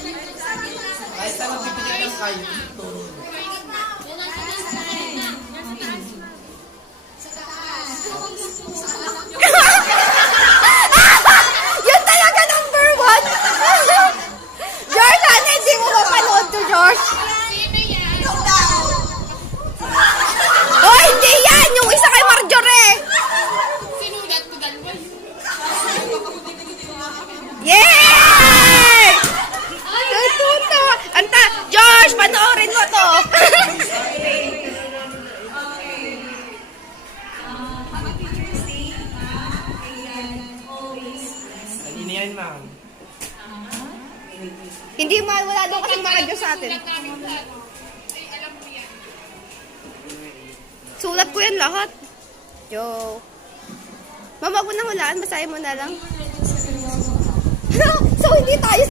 Kahit saan magpipilit ng kayo, turo. Yun talaga number one! Jordan, hindi mo mapanood to, Josh. Oh, hindi yan! Yung isa kay Marjorie! Sinulat ko dalawa. Yay! Tututo! Anta, Josh, panoorin mo to! Kanina yan, ma'am. Hindi man, wala daw kasing makadyo sa atin. Sinulat namin lahat. Ay, alam mo yan. Sulat ko yan lahat. Yo. Mama, wag mo nang hulaan. Basahin mo na lang. So, hindi tayo